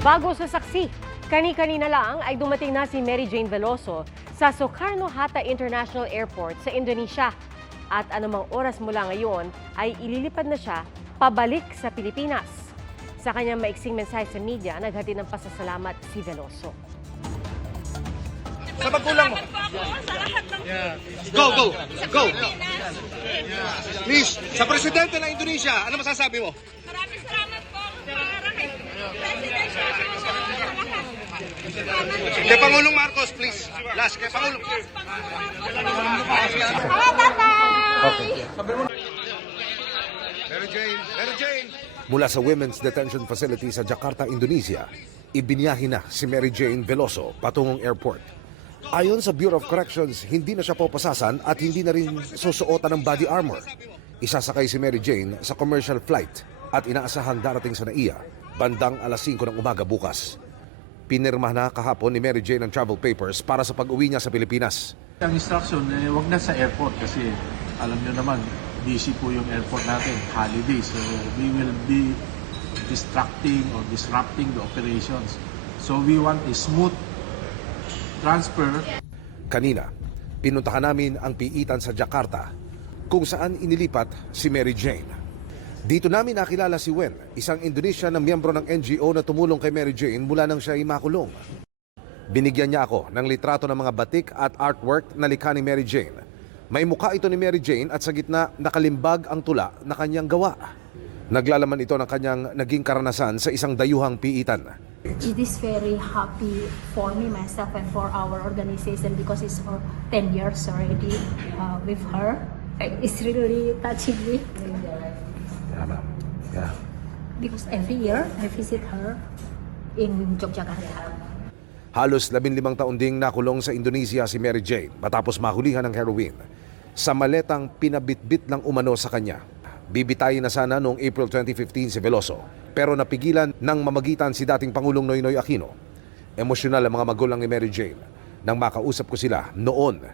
Bago sa saksi, kani-kanina lang ay dumating na si Mary Jane Veloso sa Soekarno-Hatta International Airport sa Indonesia. At anumang oras mula ngayon ay ililipad na siya pabalik sa Pilipinas. Sa kanyang maiksing mensahe sa media, naghatid ng pasasalamat si Veloso. Sa magulang mo. Go! Please, sa presidente ng Indonesia, ano masasabi mo? Maraming salamat po para kay President Marcos. Kay Pangulong Marcos, please. Last, kay Pangulong. Mary Jane. Mula sa Women's Detention Facility sa Jakarta, Indonesia, ibinyahe na si Mary Jane Veloso patungong airport. Ayon sa Bureau of Corrections, hindi na siya papasasan at hindi na rin susuotan ng body armor. Isasakay si Mary Jane sa commercial flight at inaasahang darating sa NAIA bandang alas 5 ng umaga bukas. Pinirma na kahapon ni Mary Jane ang travel papers para sa pag-uwi niya sa Pilipinas. Ang instruction, wag na sa airport kasi alam nyo naman, busy po yung airport natin, holiday. So we will be disrupting the operations. So we want a smooth transfer. Kanina, pinuntahan namin ang piitan sa Jakarta kung saan inilipat si Mary Jane. Dito namin nakilala si Wen, isang Indonesian na miyembro ng NGO na tumulong kay Mary Jane mula nang siya ay makulong. Binigyan niya ako ng litrato ng mga batik at artwork na likha ni Mary Jane. May mukha ito ni Mary Jane at sa gitna nakalimbag ang tula na kanyang gawa. Naglalaman ito ng kanyang naging karanasan sa isang dayuhang piitan. It is very happy for me, myself, and for our organization because it's for 10 years already with her. It's really touching me. Yeah. Because every year I visit her in Yogyakarta. Halos 15 taon ding nakulong sa Indonesia si Mary Jane matapos mahulihan ng heroin sa maletang pinabitbit ng umano sa kanya. Bibitayin na sana noong April 2015 si Veloso pero napigilan ng mamagitan si dating Pangulong Noynoy Aquino. Emosyonal ang mga magulang ni Mary Jane nang makausap ko sila noon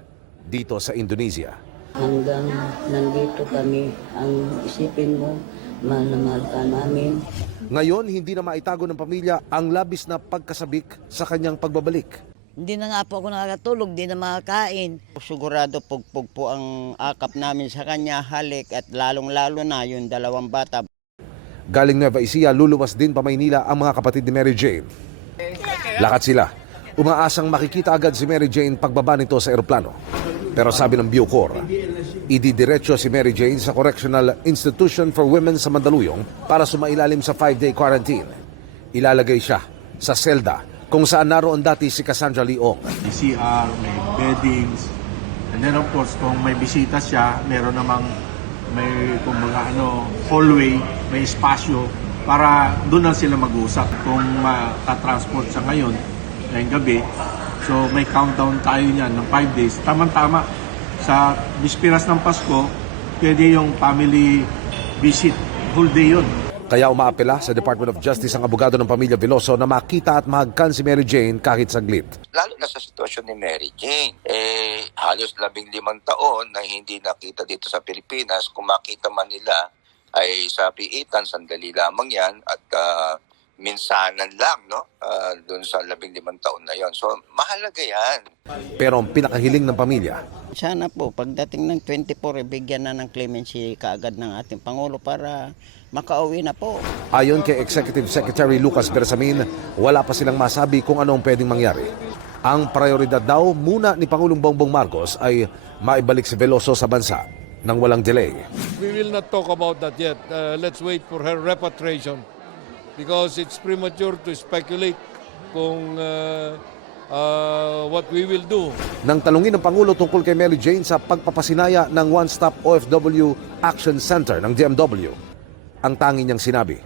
dito sa Indonesia. Hanggang nandito kami, ang isipin mo, mahal na mahal ka namin. Ngayon, hindi na maitago ng pamilya ang labis na pagkasabik sa kanyang pagbabalik. Hindi na nga po ako nakakatulog, hindi na makakain. Sigurado pugpug po ang akap namin sa kanya, halik at lalong-lalo na yung dalawang bata. Galing Nueva Ecija, luluwas din pa Maynila ang mga kapatid ni Mary Jane. Lakad sila. Umaasang makikita agad si Mary Jane pagbaba nito sa eroplano. Pero sabi ng Bucor, ididiretso si Mary Jane sa Correctional Institution for Women sa Mandaluyong para sumailalim sa 5-day quarantine. Ilalagay siya sa selda kung saan naroon dati si Cassandra Leong. May CR, may beddings, and then of course, kung may bisita siya, meron namang may kumbaga hallway, may espasyo para doon lang sila mag-usap. Kung makatransport siya ngayong gabi, so may countdown tayo niyan ng 5 days. Tama-tama, sa bispiras ng Pasko, pwede yung family visit, whole day yun. Kaya umaapela sa Department of Justice ang abogado ng pamilya Veloso na makita at mahagkan si Mary Jane kahit saglit. Lalo na sa sitwasyon ni Mary Jane. Halos 15 taon na hindi nakita dito sa Pilipinas. Kung makita man nila ay sa piitan, sandali lamang yan at minsanan lang, no? Doon sa 15 taon na yon. So mahalaga yan. Pero ang pinakahiling ng pamilya, Sana po, pagdating ng 24, ibigyan na ng clemency kaagad ng ating Pangulo para makauwi na po. ayon kay Executive Secretary Lucas Bersamin, wala pa silang masabi kung anong pwedeng mangyari. Ang prioridad daw muna ni Pangulong Bongbong Marcos ay maibalik si Veloso sa bansa nang walang delay. We will not talk about that yet. Let's wait for her repatriation because it's premature to speculate kung what we will do. Nang talungin ng Pangulo tungkol kay Mary Jane sa pagpapasinaya ng One Stop OFW Action Center ng DMW, ang tangi niyang sinabi.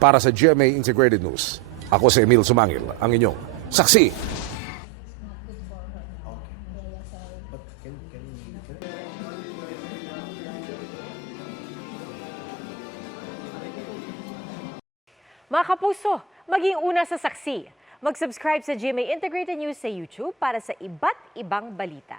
Para sa GMA Integrated News, ako si Emil Sumangil, ang inyong saksi. Mga kapuso, maging una sa saksi. Mag-subscribe sa GMA Integrated News sa YouTube para sa iba't ibang balita.